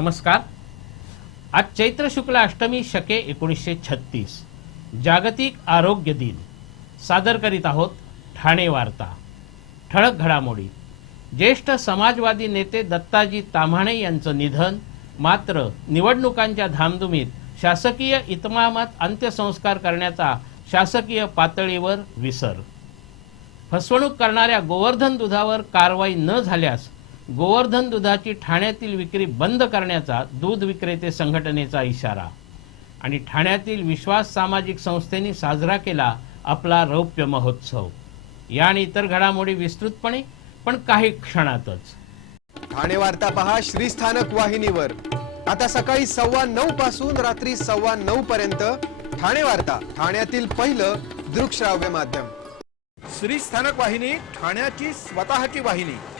नमस्कार. आज चैत्र शुक्ल अष्टमी शके एकोणीसशे छत्तीस. जागतिक आरोग्य दिन. सादर करीत आहोत ठाणे वार्ता. ठळक घडामोडी. ज्येष्ठ समाजवादी नेते दत्ताजी ताम्हाणे यांचं निधन मात्र निवडणुकांच्या धामधुमीत शासकीय इतमामात अंत्यसंस्कार करण्याचा शासकीय पातळीवर विसर. फसवणूक करणाऱ्या गोवर्धन दुधावर कारवाई न झाल्यास गोवर्धन दुधाची ठाण्यातील विक्री बंद करण्याचा दूध विक्रेते संघटनेचा इशारा. आणि ठाण्यातील विश्वास सामाजिक संस्थेने साजरा केला आपला रौप्य महोत्सव. या आणि इतर घडामोडी विस्तृतपणे पण काही क्षणातच. ठाणे वार्ता पहा श्रीस्थानक वाहिनीवर. आता सकाळी सव्वा नऊ पासून रात्री सव्वा नऊ पर्यंत ठाणे वार्ता ठाण्यातील पहिलं दृकश्राव्य माध्यम. श्री स्थानक वाहिनी ठाण्याची स्वतःची वाहिनी.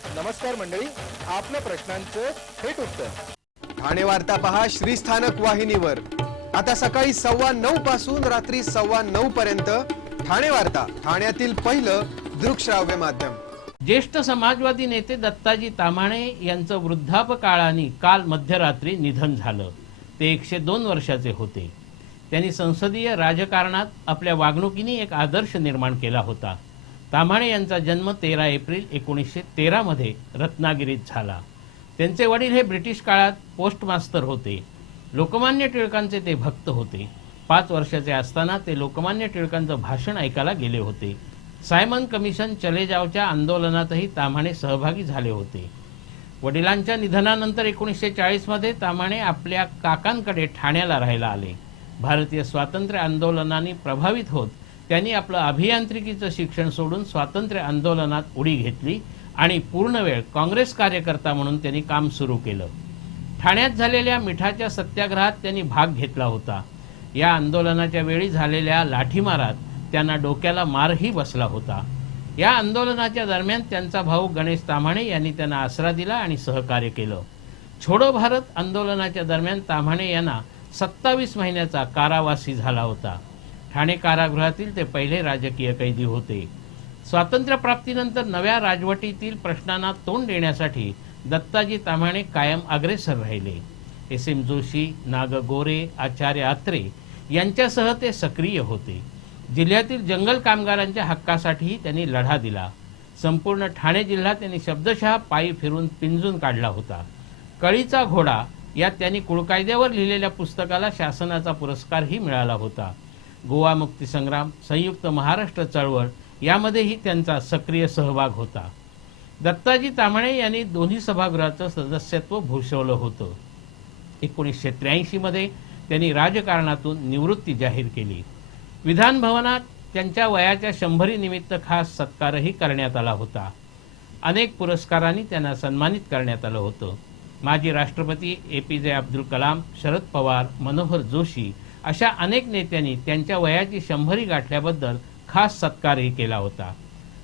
नमस्कार मंडळी आपल्या प्रश्नांचं थेट उत्तर. ठाणे वार्ता पहा श्रीस्थानक वाहिनीवर. आता सकाळी सव्वा नऊ पासून रात्री सव्वा नऊ पर्यंत ठाणे वार्ता ठाण्यातील पहिलं दृकश्राव्य माध्यम. ज्येष्ठ समाजवादी नेते दत्ताजी ताम्हाणे यांचं वृद्धापकाळाने काल मध्यरात्री निधन झालं. ते एकशे दोन वर्षाचे होते. त्यांनी संसदीय राजकारणात आपल्या वागणुकीने एक आदर्श निर्माण केला होता. ताम्हाणे यांचा जन्म तेरा एप्रिल एकोणीसशे तेरामध्ये रत्नागिरीत झाला. त्यांचे वडील हे ब्रिटिश काळात पोस्टमास्तर होते. लोकमान्य टिळकांचे ते भक्त होते. पाच वर्षाचे असताना ते लोकमान्य टिळकांचं भाषण ऐकायला गेले होते. सायमन कमिशन चले जावच्या आंदोलनातही ताम्हाणे सहभागी झाले होते. वडिलांच्या निधनानंतर एकोणीसशे चाळीसमध्ये ताम्हाणे आपल्या काकांकडे ठाण्याला राहायला आले. भारतीय स्वातंत्र्य आंदोलनाने प्रभावित होत त्यांनी आपलं अभियांत्रिकीचं शिक्षण सोडून स्वातंत्र्य आंदोलनात उडी घेतली आणि पूर्ण वेळ काँग्रेस कार्यकर्ता म्हणून त्यांनी काम सुरू केलं. ठाण्यात झालेल्या मिठाच्या सत्याग्रहात त्यांनी भाग घेतला होता. या आंदोलनाच्या वेळी झालेल्या लाठीमारात त्यांना डोक्याला मारही बसला होता. या आंदोलनाच्या दरम्यान त्यांचा भाऊ गणेश ताम्हाणे यांनी त्यांना आसरा दिला आणि सहकार्य केलं. छोडो भारत आंदोलनाच्या दरम्यान ताम्हाणे यांना सत्तावीस महिन्याचा कारावासी झाला होता. ठाणे कारागृहातील ते पहिले राजकीय कैदी होते. स्वातंत्र्यप्राप्तीनंतर नव्या राजवटीतील प्रश्नांना तोंड देण्यासाठी दत्ताजी ताम्हाणे कायम अग्रेसर राहिले. एस एम जोशी नाग गोरे आचार्य आत्रे यांच्यासह ते सक्रिय होते. जिल्ह्यातील जंगल कामगारांच्या हक्कासाठीही त्यांनी लढा दिला. संपूर्ण ठाणे जिल्हा त्यांनी शब्दशः पायी फिरून पिंजून काढला होता. कळीचा घोडा यात त्यांनी कुळकायद्यावर लिहिलेल्या पुस्तकाला शासनाचा पुरस्कारही मिळाला होता. गोवा मुक्तीसंग्राम संयुक्त महाराष्ट्र चळवळ यामध्येही त्यांचा सक्रिय सहभाग होता. दत्ताजी ताम्हाणे यांनी दोन्ही सभागृहाचं सदस्यत्व भूषवलं होतं. एकोणीसशे त्र्याऐंशीमध्ये त्यांनी राजकारणातून निवृत्ती जाहीर केली. विधान भवनात त्यांच्या वयाच्या शंभरीनिमित्त खास सत्कारही करण्यात आला होता. अनेक पुरस्कारांनी त्यांना सन्मानित करण्यात आलं होतं. माजी राष्ट्रपती ए पी जे अब्दुल कलाम शरद पवार मनोहर जोशी अशा अनेक नेत्यांनी त्यांच्या वयाची शंभरी गाठल्याबद्दल खास सत्कारही केला होता.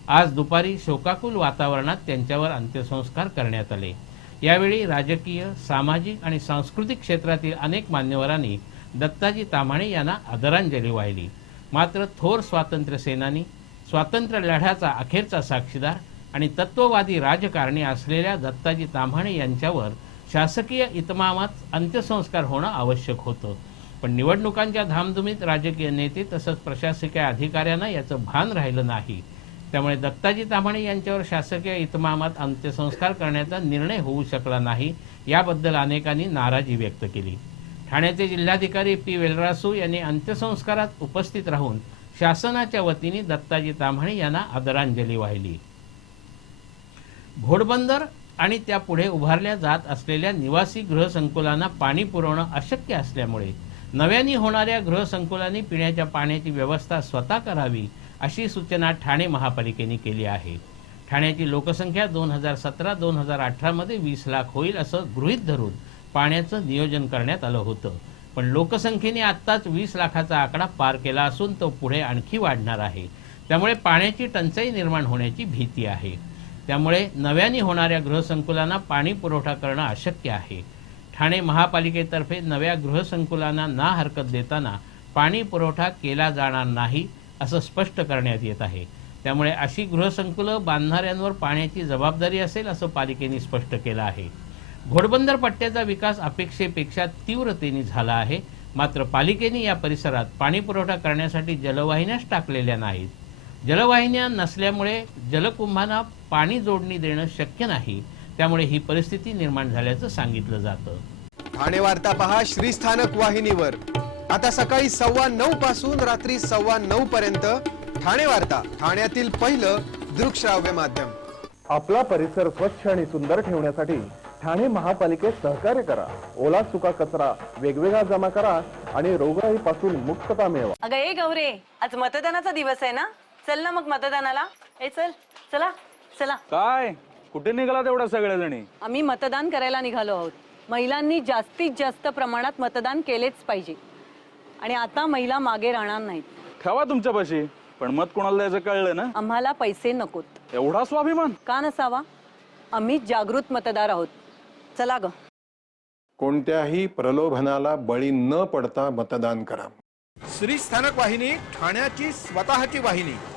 आज दुपारी शोकाकुल वातावरणात त्यांच्यावर अंत्यसंस्कार करण्यात आले. यावेळी राजकीय सामाजिक आणि सांस्कृतिक क्षेत्रातील अनेक मान्यवरांनी दत्ताजी ताम्हाणे यांना आदरांजली वाहिली. मात्र थोर स्वातंत्र्य सेनानी स्वातंत्र्य लढ्याचा अखेरचा साक्षीदार आणि तत्ववादी राजकारणी असलेल्या दत्ताजी ताम्हाणे यांच्यावर शासकीय इतमामात अंत्यसंस्कार होणं आवश्यक होतं. पण निवडणुकांच्या धामधुमीत राजकीय नेते तसंच प्रशासकीय अधिकाऱ्यांना याचं भान राहिलं नाही. त्यामुळे दत्ताजी ताम्हाणे यांच्यावर शासकीय इतमामात अंत्यसंस्कार करण्याचा निर्णय होऊ शकला नाही याबद्दल अनेकांनी नाराजी व्यक्त केली. ठाण्याचे जिल्हाधिकारी पी वेलरासू यांनी अंत्यसंस्कारात उपस्थित राहून शासनाच्या वतीने दत्ताजी ताम्हाणे यांना आदरांजली वाहिली. घोडबंदर आणि त्या पुढे उभारल्या जात असलेल्या निवासी गृहसंकुलांना पाणी पुरवणं अशक्य असल्यामुळे नव्याने होणाऱ्या गृहसंकुलांनी पिण्याच्या पाण्याची व्यवस्था स्वतः करावी अशी सूचना ठाणे महापालिकेने केली आहे. ठाण्याची लोकसंख्या दोन हजार सतरा दोन हजार अठरामध्ये वीस लाख होईल असं गृहीत धरून पाण्याचं नियोजन करण्यात आलं होतं. पण लोकसंख्येने आत्ताच वीस लाखाचा आकडा पार केला असून तो पुढे आणखी वाढणार आहे. त्यामुळे पाण्याची टंचाई निर्माण होण्याची भीती आहे. त्यामुळे नव्याने होणाऱ्या गृहसंकुलांना पाणी पुरवठा करणं अशक्य आहे. ठाणे महापालिकेतर्फे नव्या गृहसंकुलांना ना हरकत देताना पाणी पुरवठा केला जाणार नाही असं स्पष्ट करण्यात येत आहे. त्यामुळे अशी गृहसंकुलं बांधणाऱ्यांवर पाण्याची जबाबदारी असेल असं पालिकेने स्पष्ट केलं आहे. घोडबंदर पट्ट्याचा विकास अपेक्षेपेक्षा तीव्रतेने झाला आहे. मात्र पालिकेने या परिसरात पाणी पुरवठा करण्यासाठी जलवाहिन्याच टाकलेल्या नाहीत. जलवाहिन्या नसल्यामुळे जलकुंभांना पाणी जोडणी देणं शक्य नाही. त्यामुळे ही परिस्थिती निर्माण झाल्याचं सांगितलं जातं. ठाणे वार्ता पहा श्रीस्थानक वाहिनीवर. आता सकाळी सव्वा नऊ पासून रात्री सव्वा नऊ पर्यंत ठाणे वार्ता ठाण्यातील पहिलं दृकश्राव्य माध्यम. आपला परिसर स्वच्छ आणि सुंदर ठेवण्यासाठी ठाणे महापालिकेत सहकार्य करा. ओला सुका कचरा वेगवेगळा जमा करा आणि रोगराईपासून मुक्तता मिळवा. अगं ए गौरे आज मतदानाचा दिवस आहे ना? चल ना मग मतदानाला. ए चल चला चला. काय? कुठे निघाला तेवढ्या सगळ्या जणी आम्ही मतदान करायला निघालो आहोत. महिलांनी जास्तीत जास्त प्रमाणात मतदान केलेच पाहिजे. आणि आता महिला मागे राहणार नाहीत. ठेवा तुमच्यापाशी पण मत कोणाला द्यायचं कळलं ना? आम्हाला पैसे नकोत. एवढा स्वाभिमान? का नसावा? आम्ही जागृत मतदार आहोत. चला ग. कोणत्याही प्रलोभनाला बळी न पडता मतदान करा. श्री स्थानक वाहिनी ठाण्याची स्वतःची वाहिनी.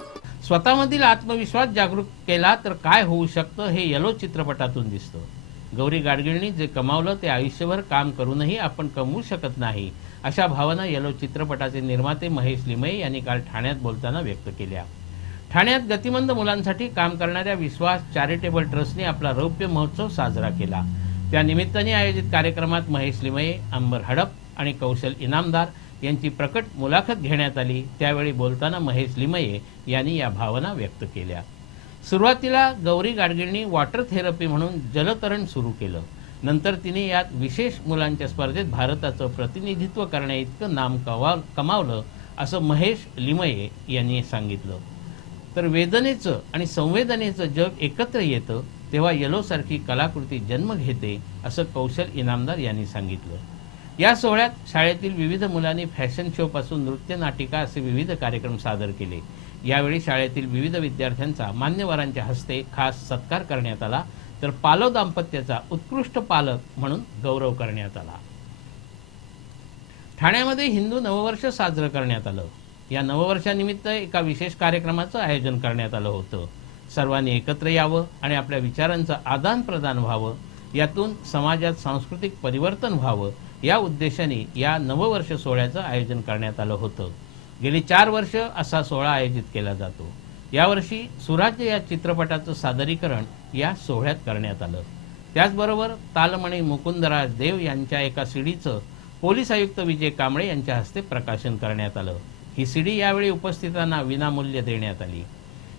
स्वतःमधील आत्मविश्वास जागरूक केला तर काय होऊ शकतं हे यलो चित्रपटातून दिसतं. गौरी गाडगिळनी जे कमावलं ते आयुष्यभर काम करूनही आपण कमवू शकत नाही अशा भावना यलो चित्रपटाचे निर्माते महेश लिमये यांनी काल ठाण्यात बोलताना व्यक्त केल्या. ठाण्यात गतिमंद मुलांसाठी काम करणाऱ्या विश्वास चॅरिटेबल ट्रस्टने आपला रौप्य महोत्सव साजरा केला. त्या निमित्ताने आयोजित कार्यक्रमात महेश लिमये अंबर हडप आणि कौशल इनामदार यांची प्रकट मुलाखत घेण्यात आली. त्यावेळी बोलताना महेश लिमये यांनी या भावना व्यक्त केल्या. सुरुवातीला गौरी गाडगिळनी वॉटर थेरपी म्हणून जलतरण सुरू केलं. नंतर तिने यात विशेष मुलांच्या स्पर्धेत भारताचं प्रतिनिधित्व करण्याइतकं नाम कवा कमावलं असं महेश लिमये यांनी सांगितलं. तर वेदनेचं आणि संवेदनेचं जग एकत्र येतं तेव्हा यलोसारखी कलाकृती जन्म घेते असं कौशल इनामदार यांनी सांगितलं. या सोहळ्यात शाळेतील विविध मुलांनी फॅशन शो पासून नृत्य नाटिका असे विविध कार्यक्रम सादर केले. यावेळी शाळेतील विविध विद्यार्थ्यांचा मान्यवरांच्या हस्ते खास सत्कार करण्यात आला. तर पालव दाम्पत्याचा उत्कृष्ट पालक म्हणून गौरव करण्यात आला. ठाण्यामध्ये हिंदू नववर्ष साजरं करण्यात आलं. या नववर्षानिमित्त एका विशेष कार्यक्रमाचं आयोजन करण्यात आलं होतं. सर्वांनी एकत्र यावं आणि आपल्या विचारांचं आदान प्रदान व्हावं. यातून समाजात सांस्कृतिक परिवर्तन व्हावं. या उद्देशाने या नववर्ष सोहळ्याचं आयोजन करण्यात आलं होतं. गेली चार वर्ष असा सोहळा आयोजित केला जातो. यावर्षी सुराज्य या चित्रपटाचं सादरीकरण या सोहळ्यात करण्यात आलं. त्याचबरोबर तालमणी मुकुंदराज देव यांच्या एका सीडीचं पोलीस आयुक्त विजय कांबळे यांच्या हस्ते प्रकाशन करण्यात आलं. ही सीडी यावेळी उपस्थितांना विनामूल्य देण्यात आली.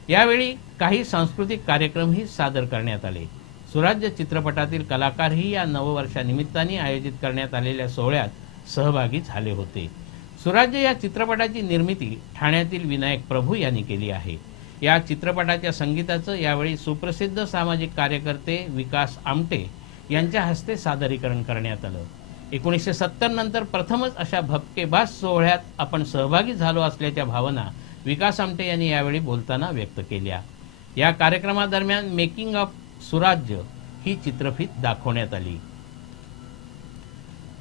यावेळी काही सांस्कृतिक कार्यक्रमही सादर करण्यात आले. सुराज्य चित्रपटातील कलाकारही या नववर्षानिमित्ताने आयोजित करण्यात आलेल्या सोहळ्यात सहभागी झाले होते. सुराज्य या चित्रपटाची निर्मिती ठाण्यातील विनायक प्रभू यांनी केली आहे. या चित्रपटाच्या संगीताचं यावेळी सुप्रसिद्ध सामाजिक कार्यकर्ते विकास आमटे यांच्या हस्ते सादरीकरण करण्यात आलं. एकोणीसशे सत्तर नंतर प्रथमच अशा भपकेबाज सोहळ्यात आपण सहभागी झालो असल्याच्या भावना विकास आमटे यांनी यावेळी बोलताना व्यक्त केल्या. या कार्यक्रमादरम्यान मेकिंग ऑफ सुराज्य ही चित्रफित दाखवण्यात आली.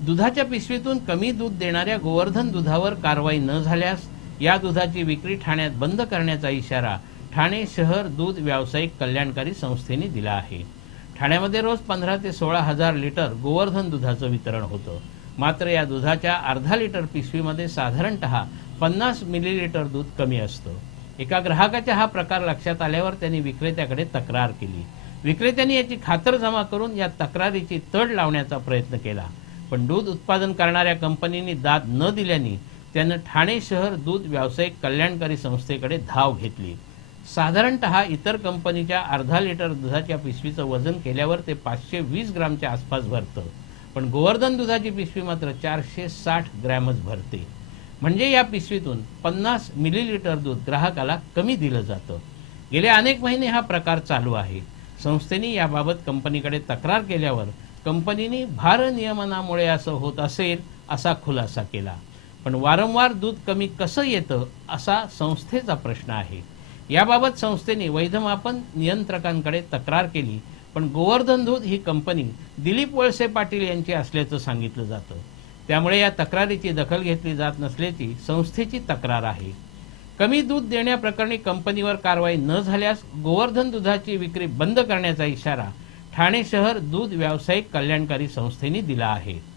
दुधाच्या पिशवीतून कमी दूध देणाऱ्या गोवर्धन दुधावर कारवाई न झाल्यास या दुधाची विक्री ठाण्यात बंद करण्याचा इशारा ठाणे शहर दूध व्यावसायिक कल्याणकारी संस्थेने दिला आहे. ठाण्यामध्ये रोज पंधरा ते सोळा हजार लिटर गोवर्धन दुधाचं वितरण होतं. मात्र या दुधाच्या अर्धा लिटर पिशवीमध्ये साधारणतः पन्नास मिलीलिटर दूध कमी असतं. एका ग्राहकाच्या हा प्रकार लक्षात आल्यावर त्यांनी विक्रेत्याकडे तक्रार केली. विक्रेत्यांनी याची खातर जमा करून या तक्रारीची तड लावण्याचा प्रयत्न केला. पण दूध उत्पादन करणाऱ्या कंपनीने दाद न दिल्याने त्यानं ठाणे शहर दूध व्यावसायिक कल्याणकारी संस्थेकडे धाव घेतली. साधारणतः इतर कंपनीच्या अर्धा लिटर दुधाच्या पिशवीचं वजन केल्यावर ते पाचशे वीस ग्रामच्या आसपास भरतं. पण गोवर्धन दुधाची पिशवी मात्र चारशे साठ ग्रॅमच भरते. म्हणजे या पिशवीतून पन्नास मिलीलिटर दूध ग्राहकाला कमी दिलं जातं. गेले अनेक महिने हा प्रकार चालू आहे. संस्थेने याबाबत कंपनीकडे तक्रार केल्यावर कंपनीने भारनियमनामुळे असं होत असेल असा खुलासा केला. पण वारंवार दूध कमी कसं येतं असा संस्थेचा प्रश्न आहे. याबाबत संस्थेने वैधमापन नियंत्रकांकडे तक्रार केली पण गोवर्धन दूध ही कंपनी दिलीप वळसे पाटील यांची असल्याचं सांगितलं जातं. त्यामुळे या तक्रारीची दखल घेतली जात नसल्याची संस्थेची तक्रार आहे. कमी दूध देण्याप्रकरणी कंपनीवर कारवाई न झाल्यास गोवर्धन दुधाची विक्री बंद करण्याचा इशारा ठाणे शहर दूध व्यावसायिक कल्याणकारी संस्थेने दिला आहे.